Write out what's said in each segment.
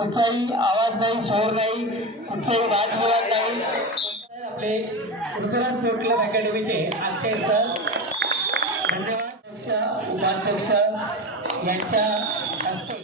कुठचाही आवाज नाही, शोर नाही, कुठचाही वादविवाद नाही. आपले ऋतुराज स्पोर्ट क्लब अकॅडमीचे अक्षय सर, धन्यवाद. अध्यक्ष उपाध्यक्ष यांच्या हस्ते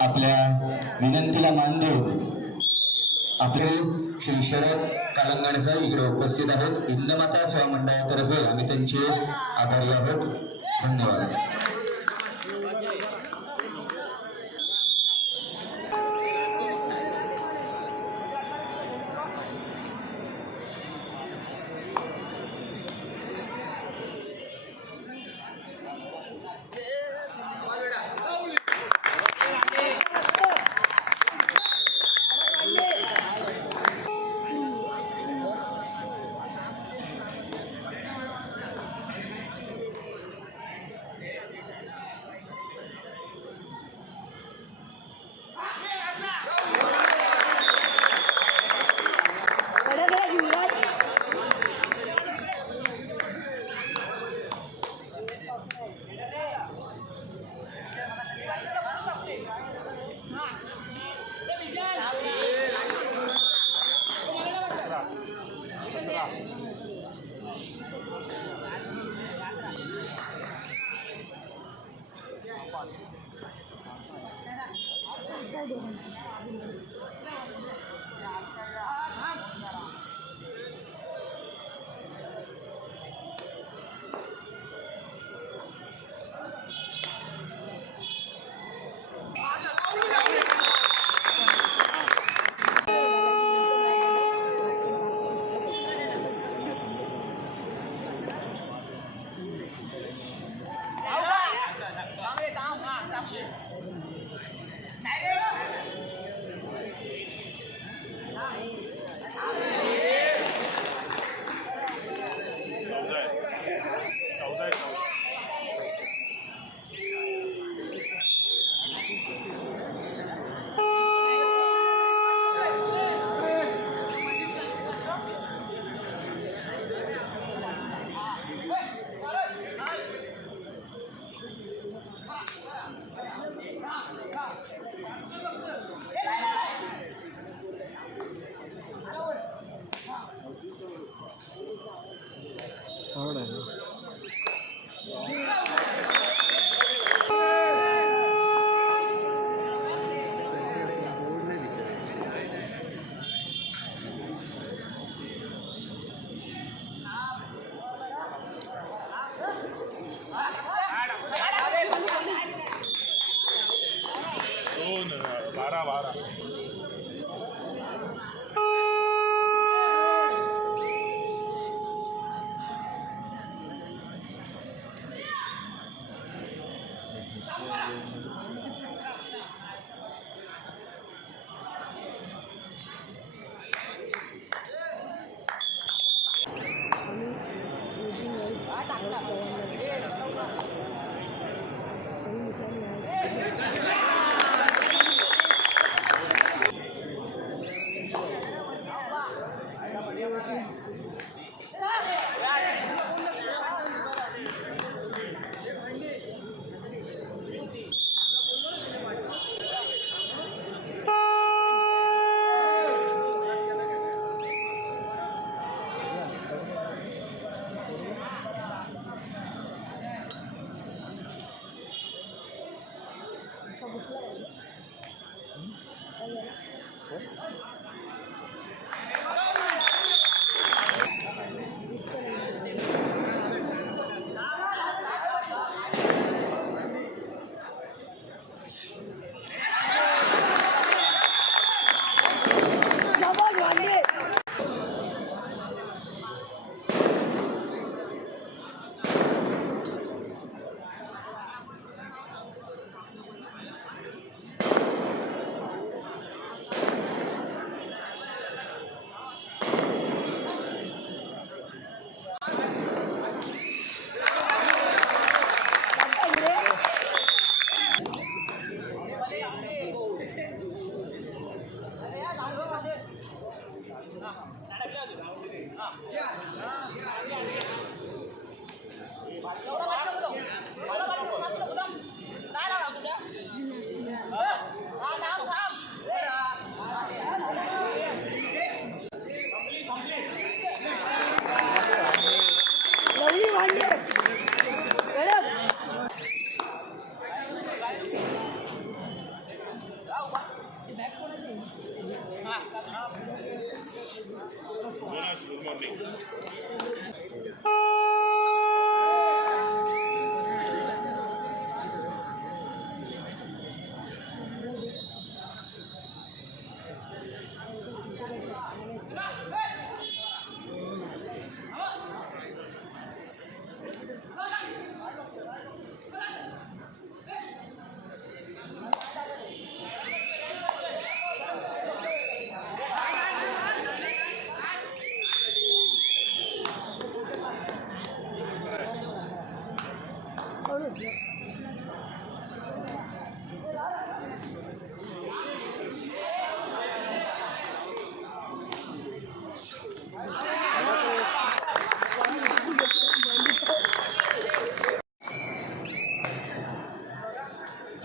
आपल्या विनंतीला मान देऊन आपले श्री शरद कालंगण सर इकडे उपस्थित आहेत. हिंदमाता सेवा मंडळातर्फे आम्ही त्यांचे आभारी आहोत. धन्यवाद.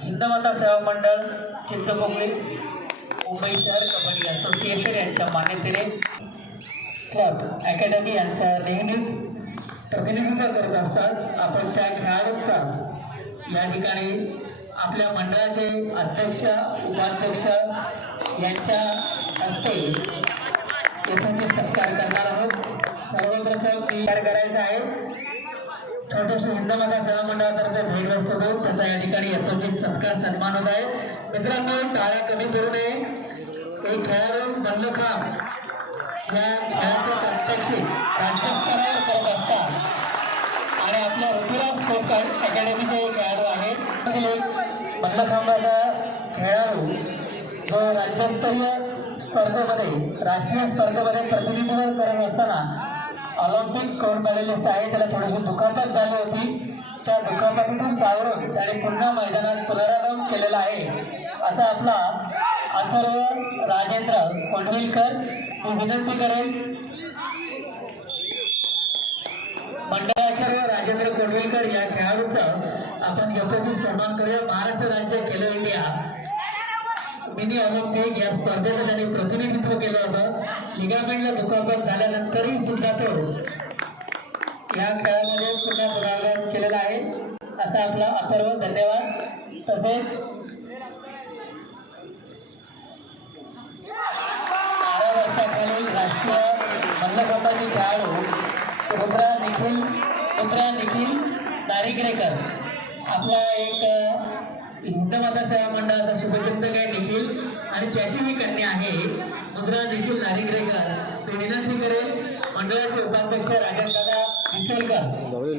हिंदमाता सेवा मंडळ चिंचपोकळी मुंबई शहर कबड्डी असोसिएशन यांच्या मान्यतेने क्लब अकॅडमी यांचा नेहमीच प्रतिनिधित्व करत असतात. आपण त्या खेळाडूंचा या ठिकाणी आपल्या मंडळाचे अध्यक्ष उपाध्यक्ष यांच्या हस्ते यथोचित सत्कार करणार आहोत. सर्वप्रथम मी करायचा आहे छोट्याशा हिंदमाता सेवा मंडळातर्फे भेटवस्तू देऊन त्याचा या ठिकाणी यथोचित सत्कार सन्मान होत आहे. मित्रांनो, टाळ्या कमी करू नये. एक खेळाडू मल्लखांब या खेळाचे प्रात्यक्षिक राज्यस्तरावर करत असतात आणि आपल्या ऋतुराज स्पोर्ट्स अकॅडमीचे खेळाडू आहेत. मल्लखांबाचा खेळाडू जो राज्यस्तरीय स्पर्धेमध्ये राष्ट्रीय स्पर्धेमध्ये प्रतिनिधित्व करत असताना ऑलिम्पिक गोल्ड मेडलिस्ट आहे. त्याला थोडीशी दुखापत झाली होती. त्या दुखापतीतून सावरून त्याने पुन्हा मैदानात पुनरागमन केलेला आहे. असा आपला अथर्व राजेंद्र कोंडविलकर. मी विनंती करेन मंडळाचे राजेंद्र कोंडविलकर या खेळाडूचा आपण यथोचित सन्मान करूया. महाराष्ट्र राज्य खेलो इंडिया मिनी ऑलिम्पिक या स्पर्धेचं त्यांनी प्रतिनिधित्व केलं होतं. लिगामेंटला दुखापत झाल्यानंतरही सुद्धा तो या खेळामध्ये पुन्हा पुनरागमन केलेला आहे. असा आपला अथर्व. धन्यवाद. तसेच 12 वर्षाखालील राष्ट्रीय मल्लखांबाची खेळाडू रुद्रा निखिल नारिगरेकर. आपला एक हिंदमाता सेवा मंडळाचा शुभचिंतक आहे निखिल आणि त्याची ही कन्या आहे मुद्रा निखिल नारिगरेकर. मी विनंती करेन मंडळाचे उपाध्यक्ष राजनदादा विचलकर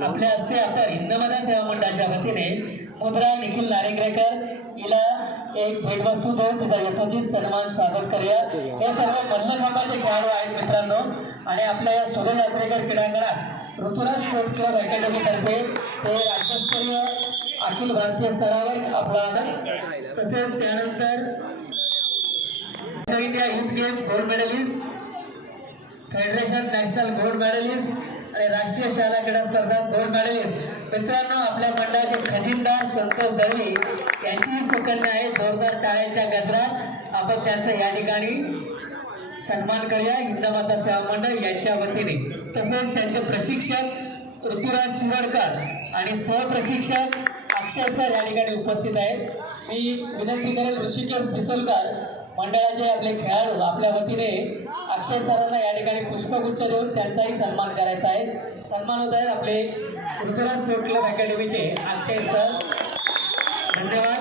आपल्या हस्ते आता हिंदमाता सेवा मंडळाच्या वतीने मुद्रा निखिल नारिगरेकर हिला एक भेटवस्तू देऊन तिचा यथोचित सन्मान सादर करूया. हे सर्व मल्लखांबाचे खेळाडू आहेत मित्रांनो आणि आपल्या या सूर्य यात्रेकर क्रीडांगणात ऋतुराज स्पोर्ट्स क्लब अकॅडमी तर्फे ते राज्यस्तरीय अखिल भारतीय स्तरावर आपला. तसेच त्यानंतर India youth games gold medallist, federation national gold medallist आणि राष्ट्रीय शाळा क्रीडा स्पर्धा गोल्ड मेडलिस्ट. मित्रांनो, आपल्या मंडळाचे खजिनदार संतोष दळवी यांची सुकन्या आहे. जोरदार टाळ्यांच्या गजरात आपण त्यांचा या ठिकाणी सन्मान करूया हिंदमाता सेवा मंडळ यांच्या वतीने. तसेच त्यांचे प्रशिक्षक ऋतुराज शिवडकर आणि सहप्रशिक्षक अक्षय सर या ठिकाणी उपस्थित आहेत. मी विनंती करेल ऋषिकेश पिचोलकर मंडळाचे आपले खेळाडू आपल्या वतीने अक्षय सरांना या ठिकाणी पुष्पगुच्छ देऊन त्यांचाही सन्मान करायचा आहे. सन्मान होत आहे आपले ऋतुराज स्पोर्ट क्लब अकॅडमीचे अक्षय सर. धन्यवाद.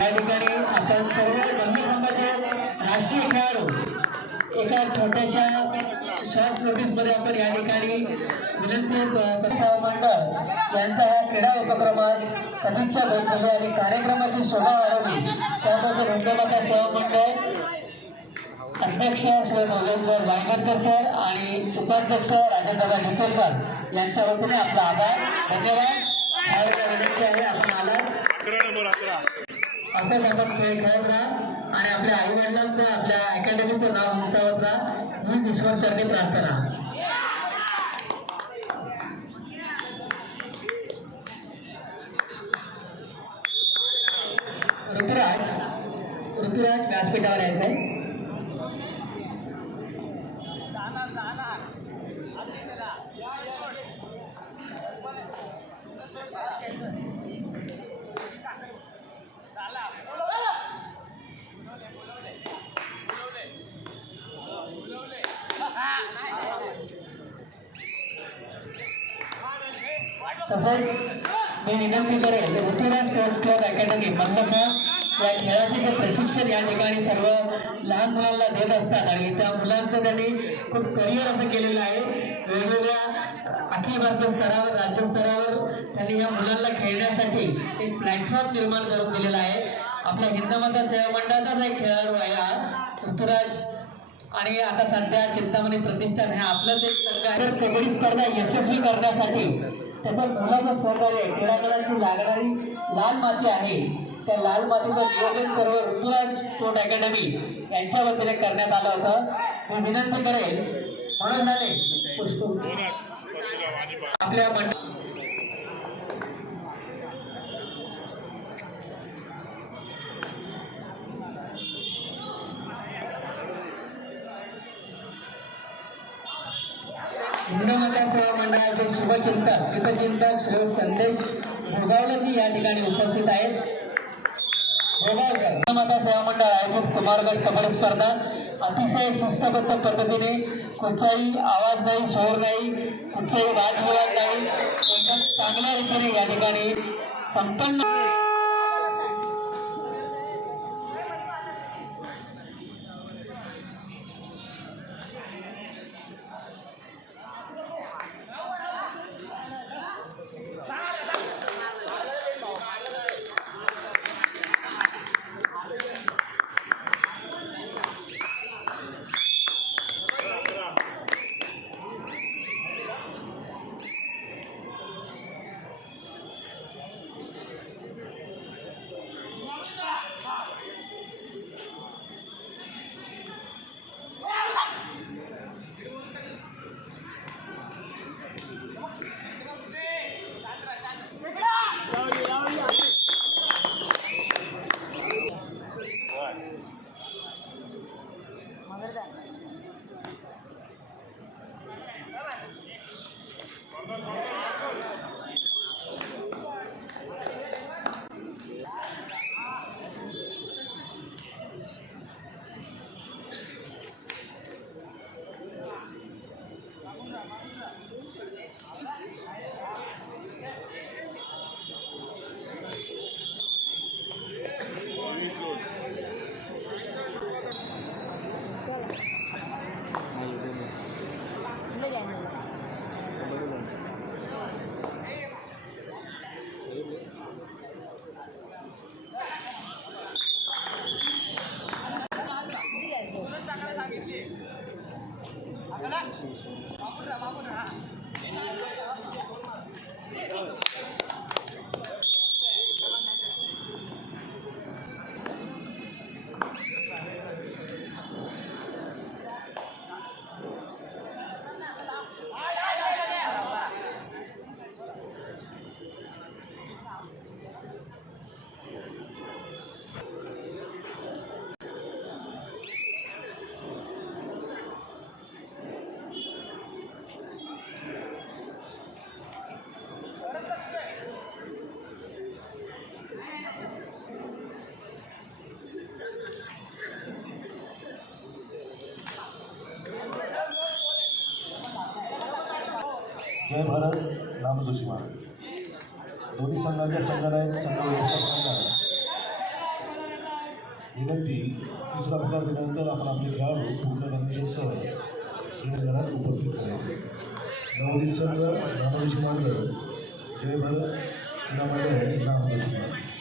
या ठिकाणी आपण सर्व मल्लखांबाचे राष्ट्रीय खेळाडू एका छोट्याशा शॉर्ट नोटीसमध्ये आपण या ठिकाणी विनंती मंडळ यांचा हा क्रीडा उपक्रमात सदिच्छा भेट झाली आणि कार्यक्रमाची शोभा वाढवली. त्याबद्दल हिंदमाता सेवा मंडळ अध्यक्ष श्री भोजनकर वायगरकर सर आणि उपाध्यक्ष राजेंद्रदादा डिचलकर यांच्या वतीने आपला आभार. धन्यवाद. विनंती आहे आपण आला असंच आपण खेळ खेळत राहा आणि आपल्या आई वडिलांचं आपल्या अकॅडमीचं नाव उंचावत राहा हीच ईश्वरचरणी प्रार्थना. ऋतुराज व्यासपीठावर यायचंय. तसंच मी विनंती करेल Rituraj sports club academy Mallakhamb या खेळाचे जे प्रशिक्षण या ठिकाणी सर्व लहान मुलांना देत असतात आणि त्या मुलांचं त्यांनी खूप करिअर असं केलेलं आहे. वेगवेगळ्या अखिल भारतीय स्तरावर राज्य स्तरावर त्यांनी या मुलांना खेळण्यासाठी एक प्लॅटफॉर्म निर्माण करून दिलेला आहे. आपल्या हिंदमाता सेवा मंडळाचाच एक खेळाडू आहे हा ऋतुराज. आणि आता सध्या चिंतामणी प्रतिष्ठान हे आपलंच एक संघ आहे. कबड्डी स्पर्धा यशस्वी करण्यासाठी त्याचं मुलाचं सहकार्य क्रीडांगणाची लागणारी लाल माती आहे. त्या लाल मातीचं नियोजन सर्व ऋतुराज स्पोर्ट अकॅडमी यांच्या वतीने करण्यात आलं होतं. मी विनंती करेल म्हणून आपल्या हिंदमाता सेवा मंडळाचे शुभचिंतक हितचिंतक श्री संदेश भोगावलेजी या ठिकाणी उपस्थित आहेत. भोगावकर हिंदमाता सेवा मंडळ आयोजित कुमारगड कबड्डी स्पर्धा अतिशय शिस्तबद्ध पद्धतीने कुठचाही आवाज नाही, शोर नाही, कुठचाही वादविवाद नाही, एकदम चांगल्या रीतीने या ठिकाणी संपन्न जय भारत नामदोषी मार्ग. दोन्ही संघाच्या संघनायक संघ व्यवस्थापकांना विनंती, तिसरा पुकार दिल्यानंतर आपण आपले खेळाडू पूर्ण गणेशासह श्रीनगरात उपस्थित करायचे. नवोदित संघ नामदोषी मार्ग, जय भारत क्रीडा मंडळ नामदोषी मार्ग.